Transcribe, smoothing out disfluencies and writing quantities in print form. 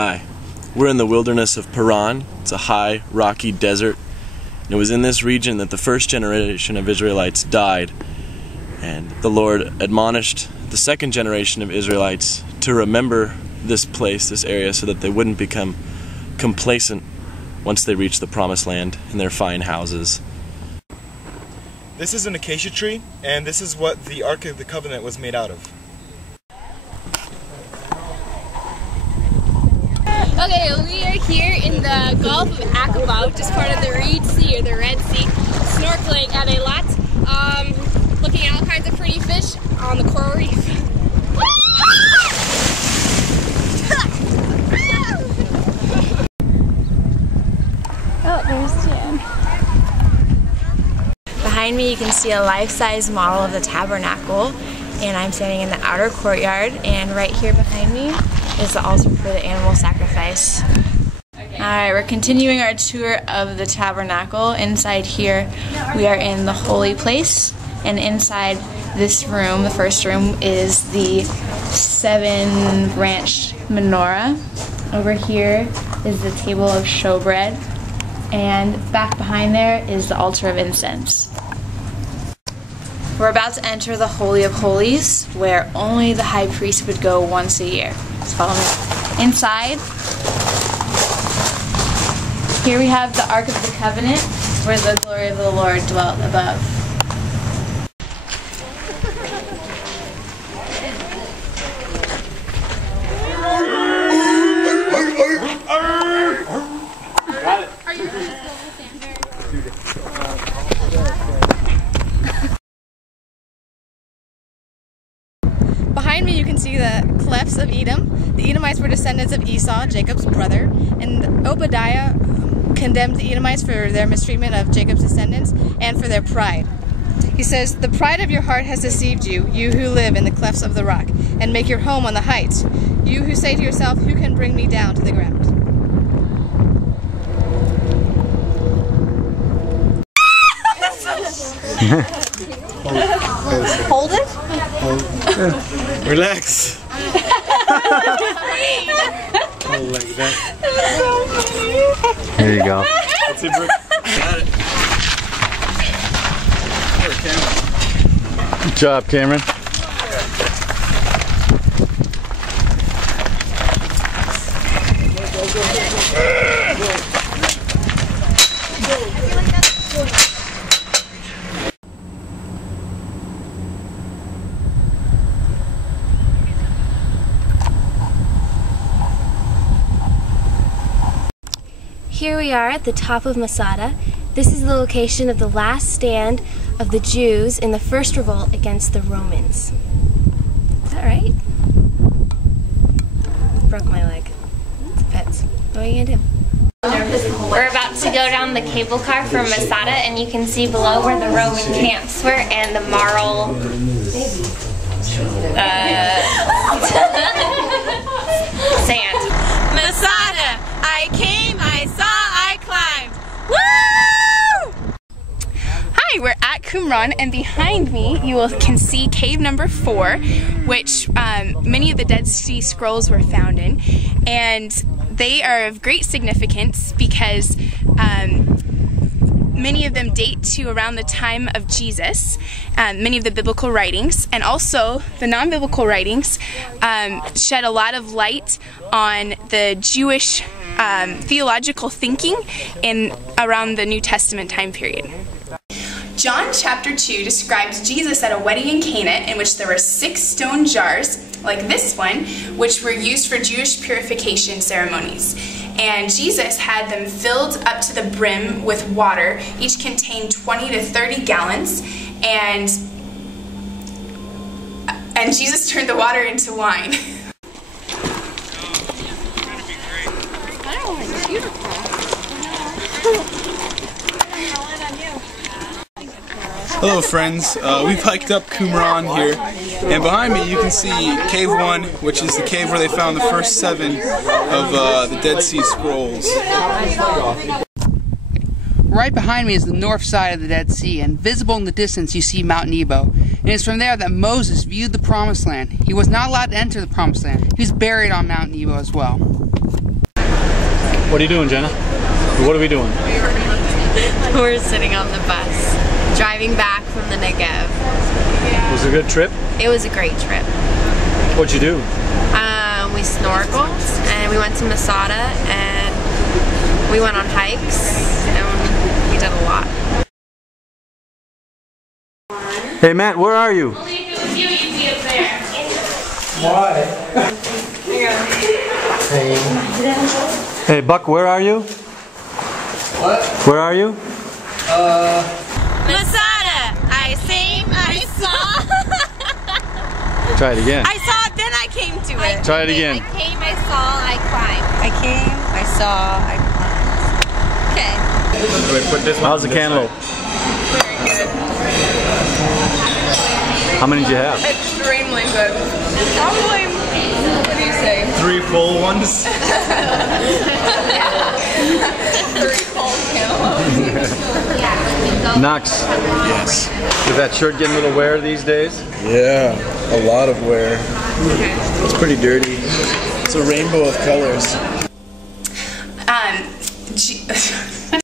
Hi, we're in the wilderness of Paran. It's a high, rocky desert. And it was in this region that the first generation of Israelites died. And the Lord admonished the second generation of Israelites to remember this place, this area, so that they wouldn't become complacent once they reached the promised land in their fine houses. This is an acacia tree, and this is what the Ark of the Covenant was made out of. Okay, we are here in the Gulf of Aqaba, which is part of the Reed Sea or the Red Sea, snorkeling at Elat, looking at all kinds of pretty fish on the coral reef. Oh, there's Jan. Behind me you can see a life-size model of the Tabernacle, and I'm standing in the outer courtyard, and right here behind me is the altar for the animal sacrifice. Alright, we're continuing our tour of the Tabernacle. Inside here we are in the holy place, and inside this room, the first room, is the 7-branch menorah. Over here is the table of showbread, and back behind there is the altar of incense. We're about to enter the Holy of Holies, where only the high priest would go once a year. So follow me. Inside, here we have the Ark of the Covenant, where the glory of the Lord dwelt above. Behind me you can see the clefts of Edom. The Edomites were descendants of Esau, Jacob's brother, and Obadiah condemned the Edomites for their mistreatment of Jacob's descendants and for their pride. He says, "The pride of your heart has deceived you, you who live in the clefts of the rock, and make your home on the heights, you who say to yourself, who can bring me down to the ground?" Hold it? Relax. Oh, like that. There you go. That's it, Brooke. Got it. Good job, Cameron. Here we are at the top of Masada. This is the location of the last stand of the Jews in the first revolt against the Romans. Is that right? Broke my leg. It's a pets. What are you gonna do? We're about to go down the cable car from Masada, and you can see below where the Roman camps were and the marl sand. Masada! I came, I saw, I climbed! Woo! Hi, we're at Qumran, and behind me you can see cave number 4, which many of the Dead Sea Scrolls were found in, and they are of great significance because many of them date to around the time of Jesus, many of the biblical writings, and also the non-biblical writings shed a lot of light on the Jewish theological thinking in around the New Testament time period. John chapter 2 describes Jesus at a wedding in Cana in which there were 6 stone jars, like this one, which were used for Jewish purification ceremonies. And Jesus had them filled up to the brim with water. Each contained 20 to 30 gallons. And Jesus turned the water into wine. Hello friends, we've hiked up Qumran here, and behind me you can see Cave 1, which is the cave where they found the first 7 of the Dead Sea Scrolls. Right behind me is the north side of the Dead Sea, and visible in the distance you see Mount Nebo. And it's from there that Moses viewed the Promised Land. He was not allowed to enter the Promised Land. He was buried on Mount Nebo as well. What are you doing, Jenna? What are we doing? We're sitting on the bus, driving back from the Negev. Was it a good trip? It was a great trip. What'd you do? We snorkeled, and we went to Masada, and we went on hikes, and we did a lot. Hey Matt, where are you? Only if it was you, you'd be up there. Why? Hey Buck, where are you? What? Where are you? Masada! I saw. Try it again. I saw it, then I came to it. Try it again. I came, I saw, I climbed. I came, I saw, I climbed. Okay. How's the cantaloupe? Very good. How many did you have? Extremely good. Probably, what do you say? 3 full ones. 3 full cantaloupes. Knox. Yes. Is that shirt getting a little wear these days? Yeah, a lot of wear. It's pretty dirty. It's a rainbow of colors.